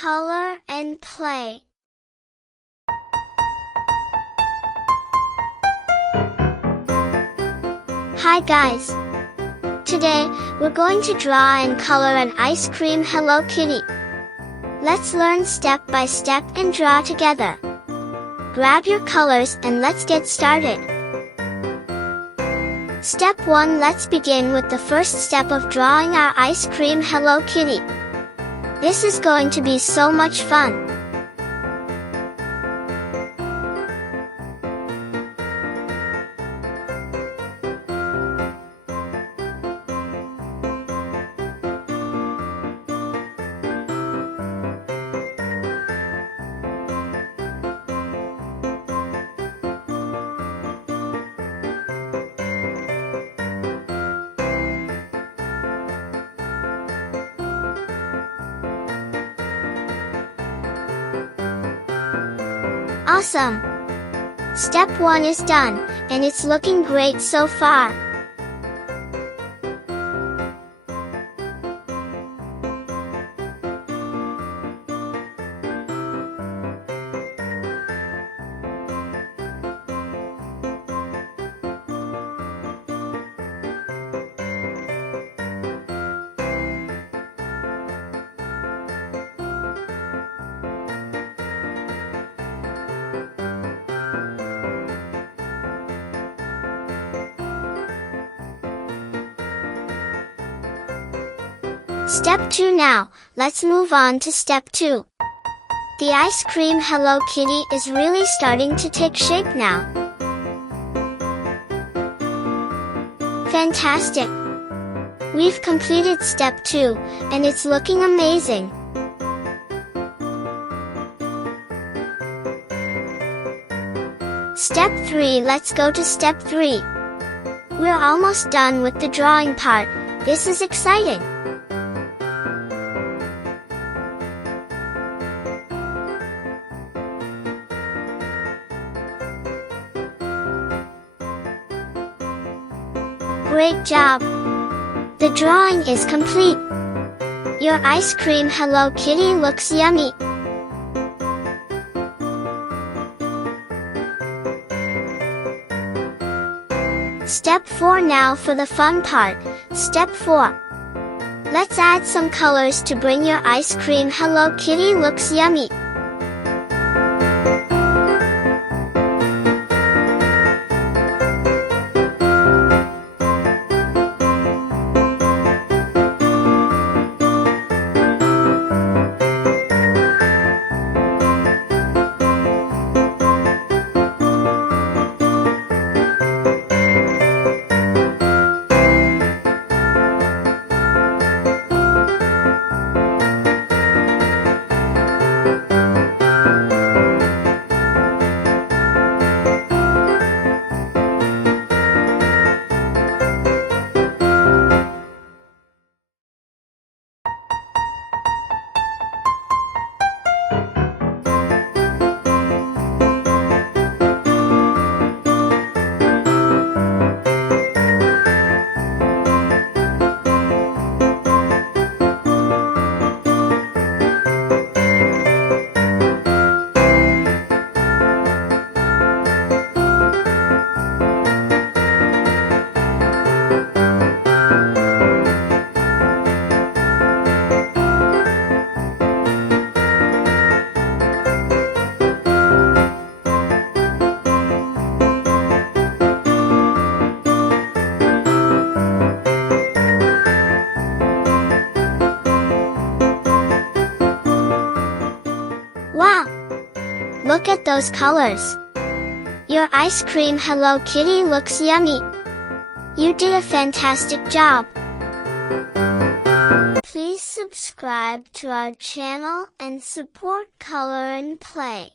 Color and Play. Hi guys! Today, we're going to draw and color an ice cream Hello Kitty. Let's learn step by step and draw together. Grab your colors and let's get started. Step 1. Let's begin with the first step of drawing our ice cream Hello Kitty. This is going to be so much fun. Awesome! Step 1 is done, and it's looking great so far. Step 2 now, let's move on to step 2. The ice cream Hello Kitty is really starting to take shape now. Fantastic! We've completed step 2, and it's looking amazing. Step 3. Let's go to step 3. We're almost done with the drawing part. This is exciting. Great job! The drawing is complete. Your ice cream Hello Kitty looks yummy. Step 4 now for the fun part. Step 4. Let's add some colors to bring your ice cream Hello Kitty looks yummy. Wow! Look at those colors! Your ice cream Hello Kitty looks yummy! You did a fantastic job! Please subscribe to our channel and support Color and Play.